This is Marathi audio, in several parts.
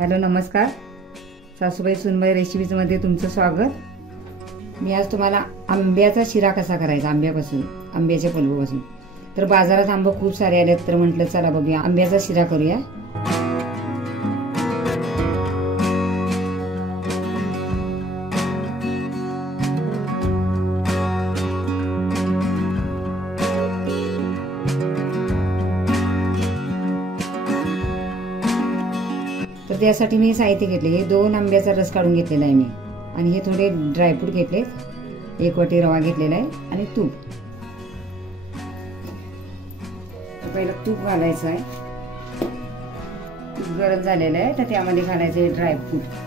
हॅलो नमस्कार, सासूबाई सुनबाई रेसिपीजमध्ये तुमचं स्वागत। मी आज तुम्हाला आंब्याचा शिरा कसा करायचा, आंब्याच्या पल्पूपासून। तर बाजारात आंबे खूप सारे आलेत, तर म्हटलं चला बघूया आंब्याचा शिरा करूया। तर त्यासाठी मी साहित्य घेतले, हे 2 आंब्याचा रस काढून घेतलेला आहे मी, आणि हे थोडे ड्रायफ्रूट घेतले, 1 वाटी रवा घेतलेला आहे आणि तूप। पहिलं तूप घालायचं आहे, तूप गरम झालेलं आहे, तर त्यामध्ये घालायचं आहे ड्रायफ्रूट।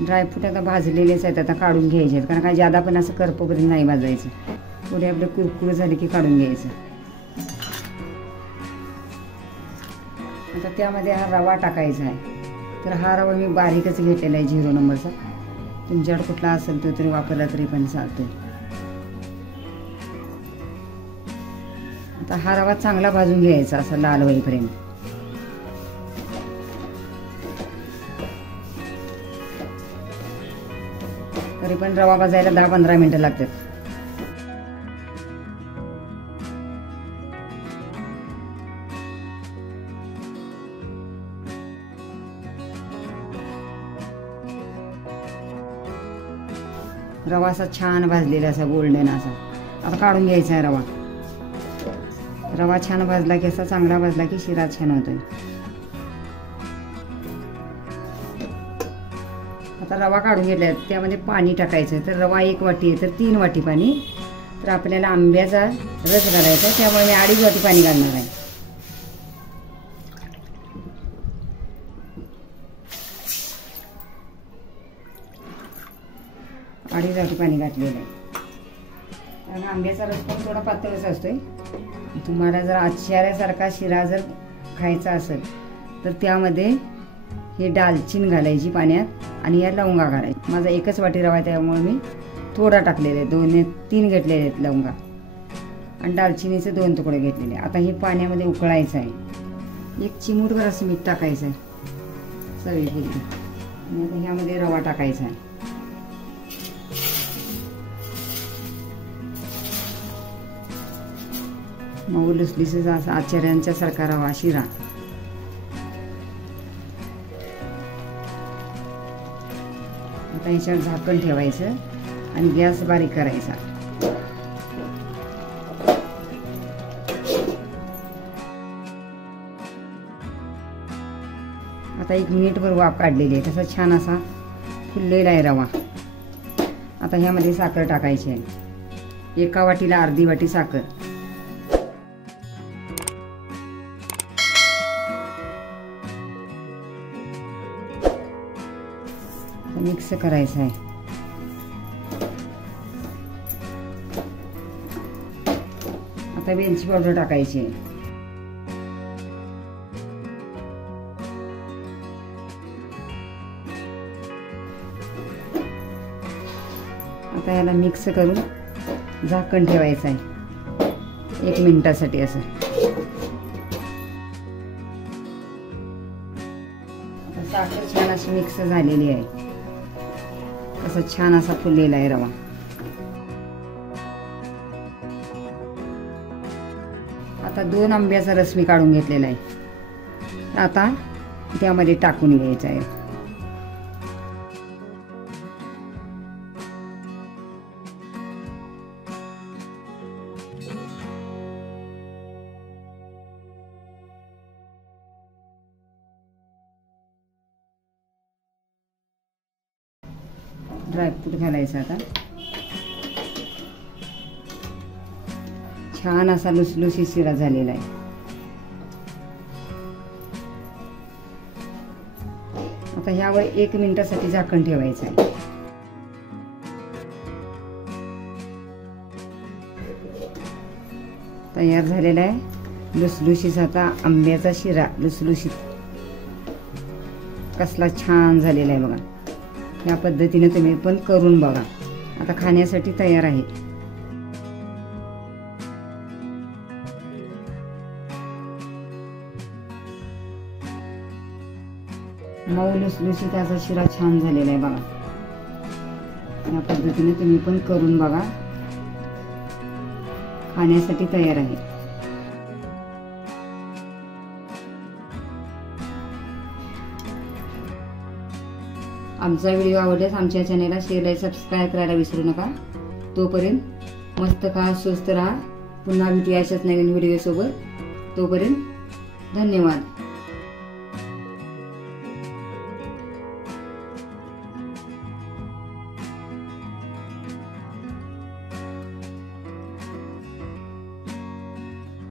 ड्रायफ्रूट आता भाजलेलेच आहेत, आता काढून घ्यायचे आहेत, कारण काय ज्यादा पण असं करपूपर्यंत नाही भाजायचं, थोडे आपले कुरकुरे झाले की काढून घ्यायचं। आता त्यामध्ये हा रवा टाकायचा आहे, तर हा रवा मी बारीकच घेतलेला आहे 0 नंबरचा, तुमच्याकडे कुठला असेल तो तरी वापरला तरी पण चालतो। आता हा रवा चांगला भाजून घ्यायचा असा लाल होईपर्यंत। तरी पण रवा भाजायला 10-15 मिनिटं लागतात। रवा असा छान भाजलेला असा गोल्डन असा, आता काढून घ्यायचा आहे रवा। रवा छान भाजला की असा चांगला भाजला की शिरा छान होतोय। आता रवा काढून घेतला, त्यामध्ये पाणी टाकायचं, तर रवा 1 वाटी आहे तर 3 वाटी पाणी, तर आपल्याला आंब्याचा रस घालायचा, त्यामुळे मी 2.5 वाटी पाणी घालणार आहे। अडीच वाटी पाणी घातलेलं आहे, कारण आंब्याचा रस पण थोडा पातळच असतोय। तुम्हाला जर आचार्यासारखा शिरा जर खायचा असेल तर त्यामध्ये हे दालचीन घालायची पाण्यात, आणि या लवंगा घालायची। माझा 1च वाटी रवा आहे, त्यामुळे मी थोडा टाकलेला आहे, 2-3 घेतलेले आहेत लवंगा, आणि दालचिनीचे 2 तुकडे घेतलेले। आता हे पाण्यामध्ये उकळायचं आहे, 1 चिमूटभर असं मीठ टाकायचं आहे चवीपुरतं, आणि आता ह्यामध्ये रवा टाकायचा आहे। मऊ लुसलुसीत असा आचार्यांच्या सारखा रवा शिरा। आता याच्यावर झाकण ठेवायचं आणि गॅस बारीक करायचा। आता 1 मिनिटभर वाफ काढलेली आहे, तसा छान असा फुललेला आहे रवा। आता ह्यामध्ये साखर टाकायची आहे, 1 वाटीला अर्धी वाटी साखर। मिक्स करायचं आहे। आता वेलची पावडर टाकायची आहे, आता याला मिक्स करून झाकण ठेवायचं आहे 1 मिनिटासाठी असं। आता साखर छान अशी मिक्स झालेली आहे, असा छान असा फुललेला आहे रवा। आता 2 आंब्याचा रस मी काढून घेतलेला आहे, आता त्यामध्ये टाकून घ्यायचा आहे। ड्रायफ्रूट घालायचं, आता छान असा लुसलुसीत शिरा झालेला आहे। आता ह्यावर 1 मिनिटासाठी झाकण ठेवायचं आहे। तयार झालेला आहे लुसलुशीत आता आंब्याचा शिरा, लुसलुशीत कसला छान झालेला आहे बघा। या पद्धतीने तुम्ही पण करून बघा आता खाण्यासाठी तयार आहे. मऊ लुसलुशीत असा शिरा छान झालेला आहे बघा. या पद्धतीने तुम्ही पण करून बघा. खाण्यासाठी तयार आहे. आमचा व्हिडिओ आवडल्यास आमच्या चॅनेलला शेअर आणि सबस्क्राईब करायला विसरू नका. तोपर्यंत मस्त खा, स्वस्त राहा. पुन्हा भेटूया अशाच नवीन व्हिडिओ सोबत. तोपर्यंत धन्यवाद.